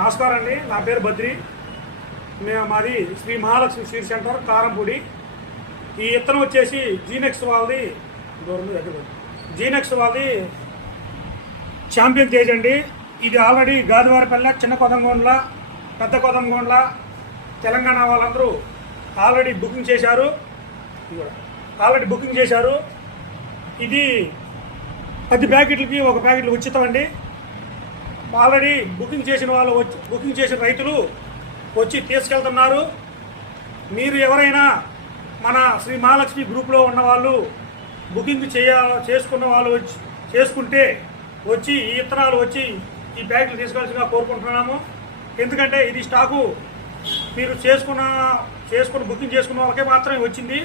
నమస్కారం అండి. నా పేరు బద్రి. మాది శ్రీ మహాలక్ష్మి సీడ్ సెంటర్ కారంపూడి. ఈ ఇత్తనం వచ్చేసి జీనెక్స్ వాళ్ళది ఛాంపియన్ తేజ్ అండి. ఇది ఆల్రెడీ గాదివారిపల్లె, చిన్న కొదంగొండ్ల, పెద్ద కొదంగొండ్ల తెలంగాణ వాళ్ళందరూ ఆల్రెడీ బుకింగ్ చేశారు. ఇది 10 ప్యాకెట్లకి 1 ప్యాకెట్లు ఉచితం అండి. ఆల్రెడీ బుకింగ్ చేసిన రైతులు వచ్చి తీసుకెళ్తున్నారు. మీరు ఎవరైనా మన శ్రీ మహాలక్ష్మి గ్రూప్లో ఉన్న వాళ్ళు బుకింగ్ చేసుకున్న వాళ్ళు చేసుకుంటే వచ్చి ఈ ఇత్తనాలు వచ్చి ఈ ప్యాకెట్లు తీసుకోవాల్సిందిగా కోరుకుంటున్నాము. ఎందుకంటే ఇది స్టాకు మీరు చేసుకుని బుకింగ్ చేసుకున్న వాళ్ళకే మాత్రమే వచ్చింది.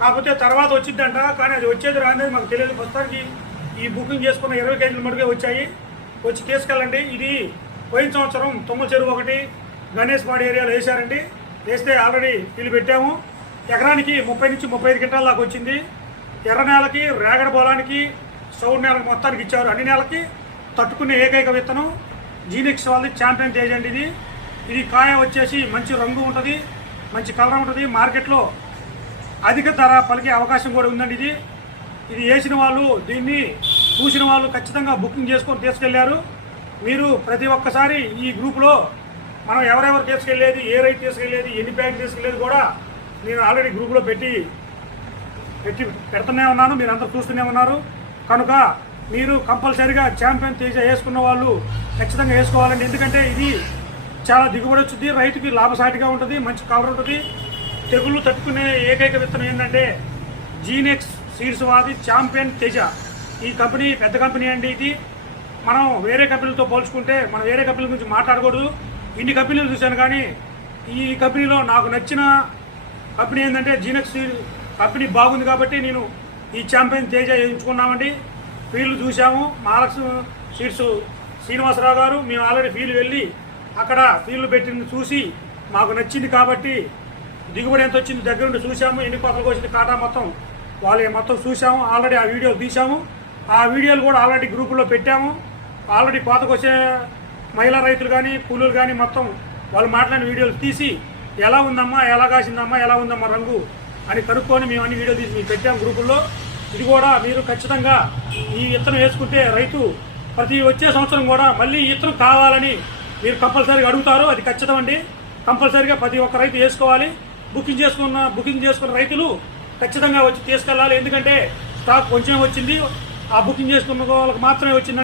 కాకపోతే తర్వాత వచ్చిందంట, కానీ అది వచ్చేది రానేది మాకు తెలియదు. ప్రస్తుతానికి ఈ బుకింగ్ చేసుకున్న 20 కేజీల మటుకే వచ్చాయి. వచ్చి తీసుకెళ్ళండి. ఇది పోయిన సంవత్సరం తుమ్మల చెరువు 1 గణేష్ పాడి ఏరియాలో వేశారండి. వేస్తే ఆల్రెడీ వీళ్ళు పెట్టాము. ఎకరానికి 30 నుంచి 35 క్వింటాల దాకా వచ్చింది. ఎర్ర నేలకి, రేగడ పొలానికి, సౌడ్ నేలకి మొత్తానికి ఇచ్చారు. అన్ని నేలకి తట్టుకునే ఏకైక విత్తనం జీనెక్స్ వాళ్ళది ఛాంపియన్ తేజ్ అండి. ఇది కాయ వచ్చేసి మంచి రంగు ఉంటుంది, మంచి కలర్ ఉంటుంది. మార్కెట్లో అధిక ధర పలికే అవకాశం కూడా ఉందండి. ఇది వేసిన వాళ్ళు, దీన్ని చూసిన వాళ్ళు ఖచ్చితంగా బుకింగ్ చేసుకొని తీసుకెళ్లారు. మీరు ప్రతి ఒక్కసారి ఈ గ్రూప్లో మనం ఎవరెవరు తీసుకెళ్లేది, ఏ రైతు తీసుకెళ్లేది, ఎన్ని ప్యాకెట్ తీసుకెళ్లేది కూడా నేను ఆల్రెడీ గ్రూప్లో పెడుతూనే ఉన్నాను. మీరు అందరూ చూస్తూనే ఉన్నారు. కనుక మీరు కంపల్సరీగా ఛాంపియన్ తేజ వేసుకున్న వాళ్ళు ఖచ్చితంగా వేసుకోవాలండి. ఎందుకంటే ఇది చాలా దిగుబడి వచ్చింది, రైతుకి లాభసాటిగా ఉంటుంది, మంచి కలర్ ఉంటుంది. తెగుళ్ళు తట్టుకునే ఏకైక విత్తనం ఏంటంటే జీనెక్స్ సీడ్స్ వాది ఛాంపియన్ తేజ. ఈ కంపెనీ పెద్ద కంపెనీ అండి. ఇది మనం వేరే కంపెనీలతో పోల్చుకుంటే మనం వేరే కంపెనీల గురించి మాట్లాడకూడదు. ఇన్ని కంపెనీలు చూశాను, కానీ ఈ కంపెనీలో నాకు నచ్చిన కంపెనీ ఏంటంటే జీనెక్స్ కంపెనీ బాగుంది కాబట్టి నేను ఈ ఛాంపియన్ తేజ ఎంచుకున్నామండి. ఫీల్డ్ చూసాము. మహాలక్ష్మి సీడ్స్ శ్రీనివాసరావు గారు, మేము ఆల్రెడీ ఫీల్డ్ వెళ్ళి అక్కడ ఫీల్డ్ పెట్టింది చూసి మాకు నచ్చింది కాబట్టి దిగుబడి ఎంత వచ్చింది దగ్గర నుండి చూసాము. ఎన్ని కోతలకు వచ్చింది కాటా మొత్తం చూసాము. ఆల్రెడీ ఆ వీడియోలు తీసాము. ఆ వీడియోలు కూడా ఆల్రెడీ గ్రూపులో పెట్టాము. ఆల్రెడీ కోతకు వచ్చే మహిళా రైతులు కానీ కూలీలు కానీ మొత్తం వాళ్ళు మాట్లాడిన వీడియోలు తీసి ఎలా ఉందమ్మా, ఎలా కాసిందమ్మా, ఎలా ఉందమ్మా రంగు అని కనుక్కొని మేము అన్ని వీడియో తీసి మేము పెట్టాము గ్రూపుల్లో. ఇది కూడా మీరు ఖచ్చితంగా ఈ ఇత్తనం వేసుకుంటే రైతు ప్రతి వచ్చే సంవత్సరం కూడా మళ్ళీ ఈ ఇత్తనం కావాలని మీరు కంపల్సరీగా అడుగుతారు. అది ఖచ్చితం అండి. కంపల్సరీగా ప్రతి ఒక్క రైతు వేసుకోవాలి. బుకింగ్ చేసుకున్న రైతులు ఖచ్చితంగా వచ్చి తీసుకెళ్ళాలి. ఎందుకంటే స్టాక్ కొంచెం వచ్చింది, ఆ బుకింగ్ చేసుకున్న వాళ్ళకి మాత్రమే వచ్చింది.